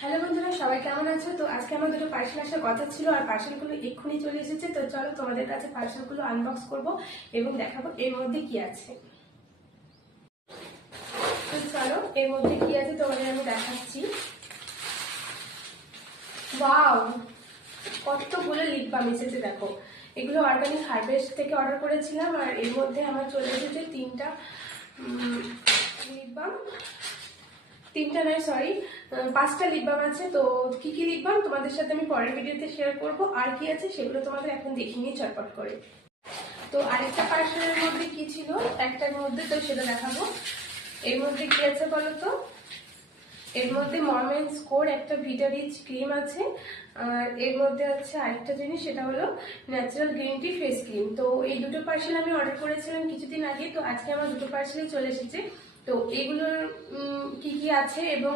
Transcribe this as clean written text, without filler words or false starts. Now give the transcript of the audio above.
Hello বন্ধুরা, সবাই কেমন আছো? তো আজকে আমার দুটো পার্সেল আসার কথা ছিল আর পার্সেলগুলো এক্ষুনি চলে এসেছে। তো চলো তোমাদের কাছে পার্সেলগুলো আনবক্স করব এবং দেখাবো এর মধ্যে কি আছে। তো চলো এর মধ্যে কি আছে তোমাদের আমি দেখাচ্ছি। ওয়াও, কতগুলো লিপ বাম এসেছে দেখো। এগুলো অর্গানিক হারভেস্ট থেকে অর্ডার করেছিলাম আর এর মধ্যে আমার চলে এসেছে তিনটা লিপ বাম। তিনটা নয়, সরি, 5টা লিপ বাম আছে। তো কি কি লিপ বাম তোমাদের সাথে আমি পরের ভিডিওতে শেয়ার করব, আর কি আছে সেগুলো তোমাদের এখন দেখিয়ে নিয়ে চটপট করে। তো আরেকটা পার্সেলের মধ্যে কি ছিল একটার মধ্যে, তো সেটা দেখাবো। এর মধ্যে কি আছে বলো তো? এর মধ্যে মরমেন্স কোর একটা ভিটা রিচ ক্রিম আছে, আর এর মধ্যে আছে আরেকটা জিনিস, সেটা হলো natural green tea face cream. তো এই দুটো পার্সেল আমি অর্ডার করেছিলাম কিছুদিন আগে, তো আজকে আমার দুটো পার্সেলই চলে এসেছে। তো এগুলোর কি কি আছে এবং